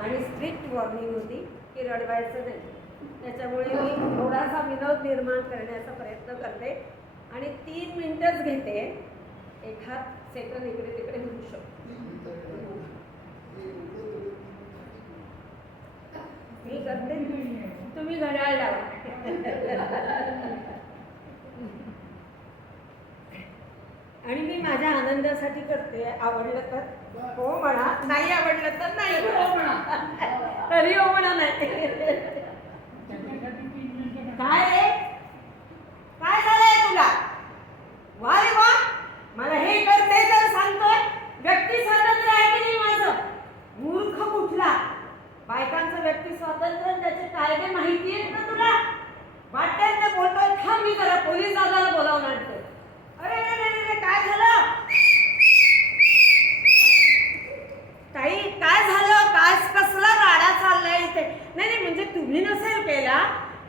आणि strict warning होती की रडवायचं नाही. त्याच्यामुळे मी थोडासा विनोद निर्माण करण्याचा प्रयत्न करते आणि 3 मिनिटच घेते. एखाद सेकंद इकडे तिकडे होऊ शकतो. मी करते, तुम्ही घड्याळ लावा. आणि मी माझ्या आनंदासाठी करते. आवडलं तर हो म्हणा, नाही आवडलं तर नाही हो म्हणा. तरी हो म्हणा नाही. काय रे, काय झालंय तुला? वा रे वा, मला हे करते तर सांगतोय. व्यक्ती स्वातंत्र्य आहे की नाही माझं? मूर्ख कुठला? बायकांचं व्यक्ती स्वातंत्र्य, त्याचे कायदे माहिती आहेत ना तुला? वाटतंय ते बोलतोय. थांब, मी जरा पोलीस दादाला बोलावून आणते. अरे रे, काय झालं? ताई काय झालं? काय कसला राडा चाललाय इथे? नाही म्हणजे तुम्ही नसेल केला,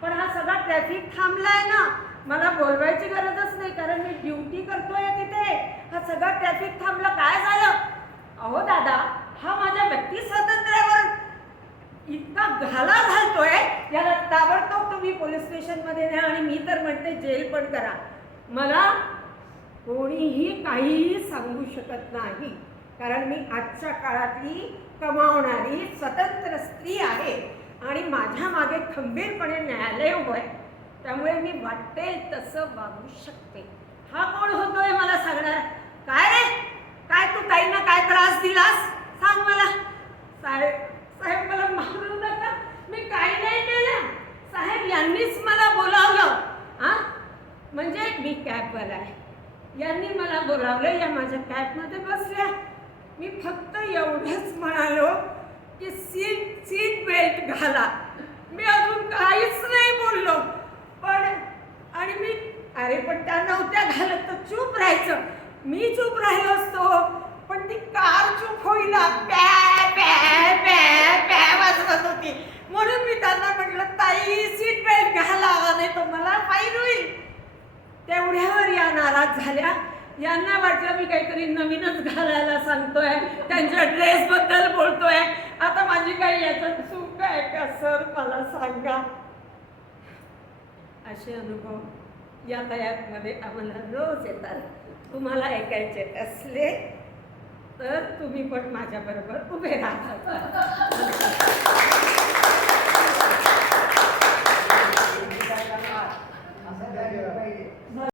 पण हा सगळा ट्रॅफिक थांबलाय ना. मला बोलवायची गरजच नाही, कारण मी ड्युटी करतोय तिथे. हा सगळा ट्रॅफिक थांबला. काय झालं? अहो दादा, हा माझ्या व्यक्ती स्वातंत्र्यावर इतका घाला घालतोय, याला ताबडतोब तुम्ही पोलीस स्टेशनमध्ये न्या. आणि मी तर म्हणते जेल पण करा. मला कोणीही काहीही सांगू शकत नाही, कारण मी आजच्या काळातली कमावणारी स्वतंत्र स्त्री आहे आणि माझ्या मागे खंबीरपणे न्यायालय उभं आहे. त्यामुळे मी वाटेल तसं वागू शकते. हा कोण होतोय मला सांगणार? काय रे, काय तू ताईंना काय त्रास दिलास? सांग मला. साहेब मला मारू नका, मी काय नाही केलं. साहेब यांनीच मला बोलावलं. हा म्हणजे मी कॅबवाला आहे, यांनी मला बोलावलं, या माझ्या कॅबमध्ये बसल्या. मी फक्त एवढंच म्हणालो की सीट बेल्ट घाला. मी अजून काहीच नाही बोललो. आणि मी पण त्या नव्हत्या घालत तर चूप राहायचं. मी चूप राहिलो असतो, पण ती कार चूप होईना. पॅ पॅ पॅ पॅ वाजवत होती. म्हणून मी त्यांना म्हटलं, ताई सीट बेल्ट घाला, नाही तर मला फाईन होईल. तेवढ्यावर या नाराज झाल्या. यांना वाटलं मी काहीतरी नवीनच घालायला सांगतोय, त्यांच्या ड्रेस बद्दल बोलतोय. आता माझी काही याच्यात चूक आहे का सर, मला सांगा. असे अनुभव यातायातमध्ये आम्हाला रोज येतात. तुम्हाला ऐकायचे असले तर तुम्ही पण माझ्याबरोबर उभे राहा.